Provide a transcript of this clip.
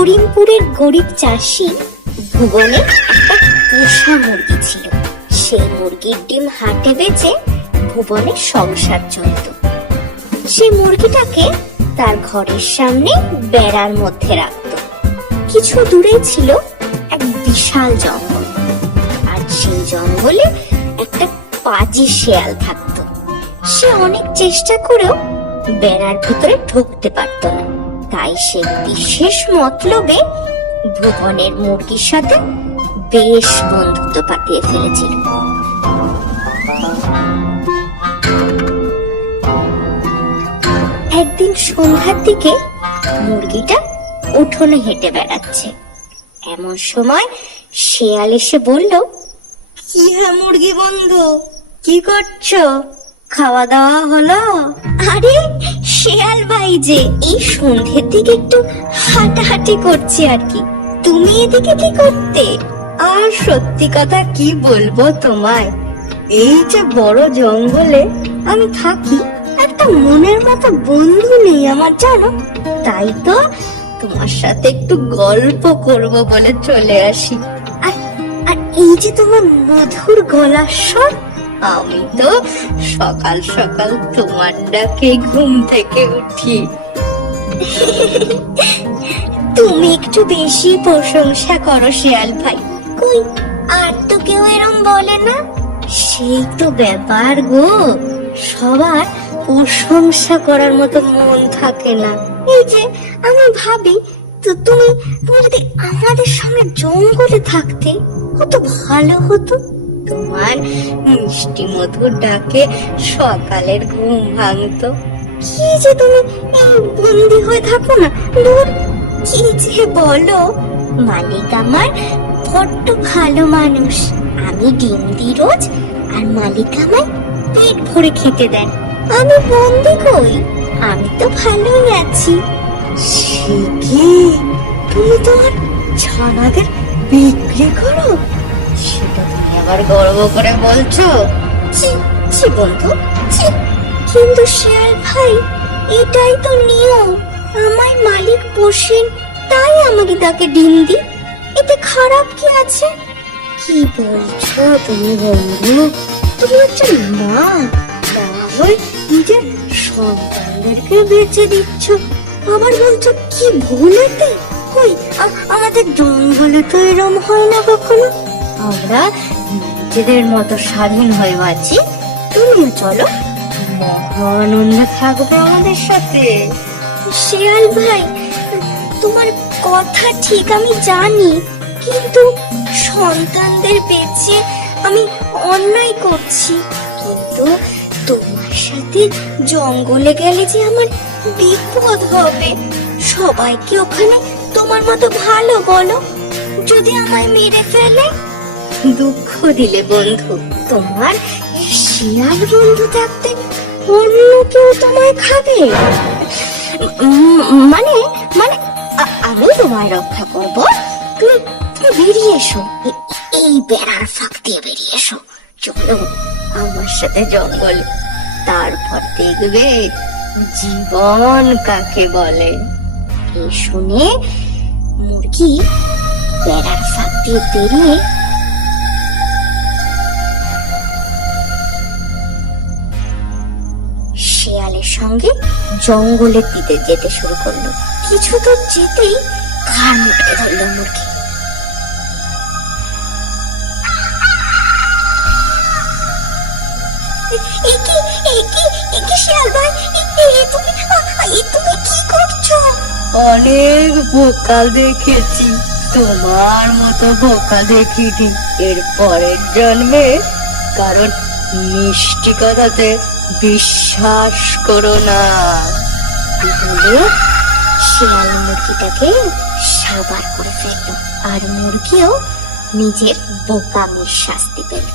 করিমপুরের গরিব চাষি ভুবনে একটা পোষা মুরগি ছিল সেই মুরগির ডিম হাটে বেচে ভুবনের সংসার চলত সে মুরগিটাকে তার ঘরের সামনে বেড়ার মধ্যে রাখত কিছু দূরে ছিল এক বিশাল জঙ্গল আর সেই জঙ্গলে একটা পাজি শেয়াল থাকত সে অনেক চেষ্টা করেও বেড়ার ভিতরে ঢুকতে পারত না তাই সে বিশেষ মতলবে ভুবনের মুরগির সাথে বেশ বন্ধুত্ব পাতিয়ে ফেলেছিল একদিন সন্ধ্যার দিকে মুরগিটা উঠোনে হেঁটে বেড়াচ্ছে এমন সময় শেয়াল এসে বলল কি হ্যাঁ মুরগি বন্ধু কি করছো খাওয়া দাওয়া হলো আরে শেয়াল ভাই যে এই সন্ধ্যের দিকে একটু হাঁটাহাঁটি করছি আর কি তুমি এদিকে কি করতে আর সত্যি কথা কি বলবো তোমায় এই যে বড় জঙ্গলে আমি থাকি একটা মনের মতো বন্ধু নেই আমার জানো তাই তো তোমার সাথে একটু গল্প করব বলে চলে আসি আর আর এই যে তোমার মধুর গলার স্বর আমি তো সকাল সকাল তোমার ডাকে ঘুম থেকে উঠি তুমি একটু বেশি প্রশংসা করো শিয়াল ভাই কই আর তো কেউ এরম বলে না সেই তো ব্যাপার গো সবার প্রশংসা করার মতো মন থাকে না এই যে আমি ভাবি তো তুমি তুমি যদি আমাদের সঙ্গে জঙ্গলে থাকতে কত ভালো হতো তোমার মিষ্টি মধুর ডাকে সকালের ঘুম ভাঙতো কি যে তুমি বন্দি হয়ে থাকো না দূর কি যে বলো মালিক আমার বড্ড ভালো মানুষ আমি ডিম দিই রোজ আর মালিক আমার পেট ভরে খেতে দেন আমি বন্দি কই আমি তো ভালোই আছি সে কি তুমি তোমার ছানাদের বিক্রি করো সেটা তুমি আবার গর্ব করে বলছো ছি ছি কিন্তু শেয়াল ভাই এটাই তো নিয়ম আমার মালিক পোষেন তাই আমাকে তাকে ডিম দি এতে খারাপ কি আছে কি বলছো তুমি বন্ধু তুমি হচ্ছে মা তাহলে নিজের সন্তানদেরকে বেঁচে দিচ্ছ আবার বলছো কি ভুল এতে কই আমাদের জঙ্গলে তো এরম হয় না কখনো আমরা নিজেদের মতো স্বাধীন হয়ে আছি তুমিও চলো মহানন্দে থাকবে আমাদের সাথে শিয়াল ভাই তোমার কথা ঠিক আমি জানি কিন্তু সন্তানদের বেঁচে আমি অন্যায় করছি কিন্তু তোমার সাথে জঙ্গলে গেলে যে আমার বিপদ হবে সবাইকে ওখানে তোমার মতো ভালো বলো যদি আমায় মেরে ফেলে দুঃখ দিলে বন্ধু তোমার শিয়াল বন্ধু থাকতে অন্য কেউ তোমায় খাবে মানে মানে আমি তোমায় রক্ষা করব তুমি তুমি বেরিয়ে এসো এই বেড়ার ফাঁক দিয়ে বেরিয়ে এসো চলো আমার সাথে জঙ্গল তারপর দেখবে জীবন কাকে বলে এই শুনে মুরগি বেড়ার ফাঁক দিয়ে বেরিয়ে বাহিনীর সঙ্গে জঙ্গলের দিকে যেতে শুরু করলো কিছু তো যেতেই ঘাড় মুটকে ধরলো মুরগি অনেক বোকা দেখেছি তোমার মতো বোকা দেখিনি এর পরের জন্মে কারণ মিষ্টি কথাতে বিশ্বাস করো না শিয়াল মুরগিটাকে সাবার করে ফেলল আর মুরগিও নিজের বোকামির শাস্তি পেল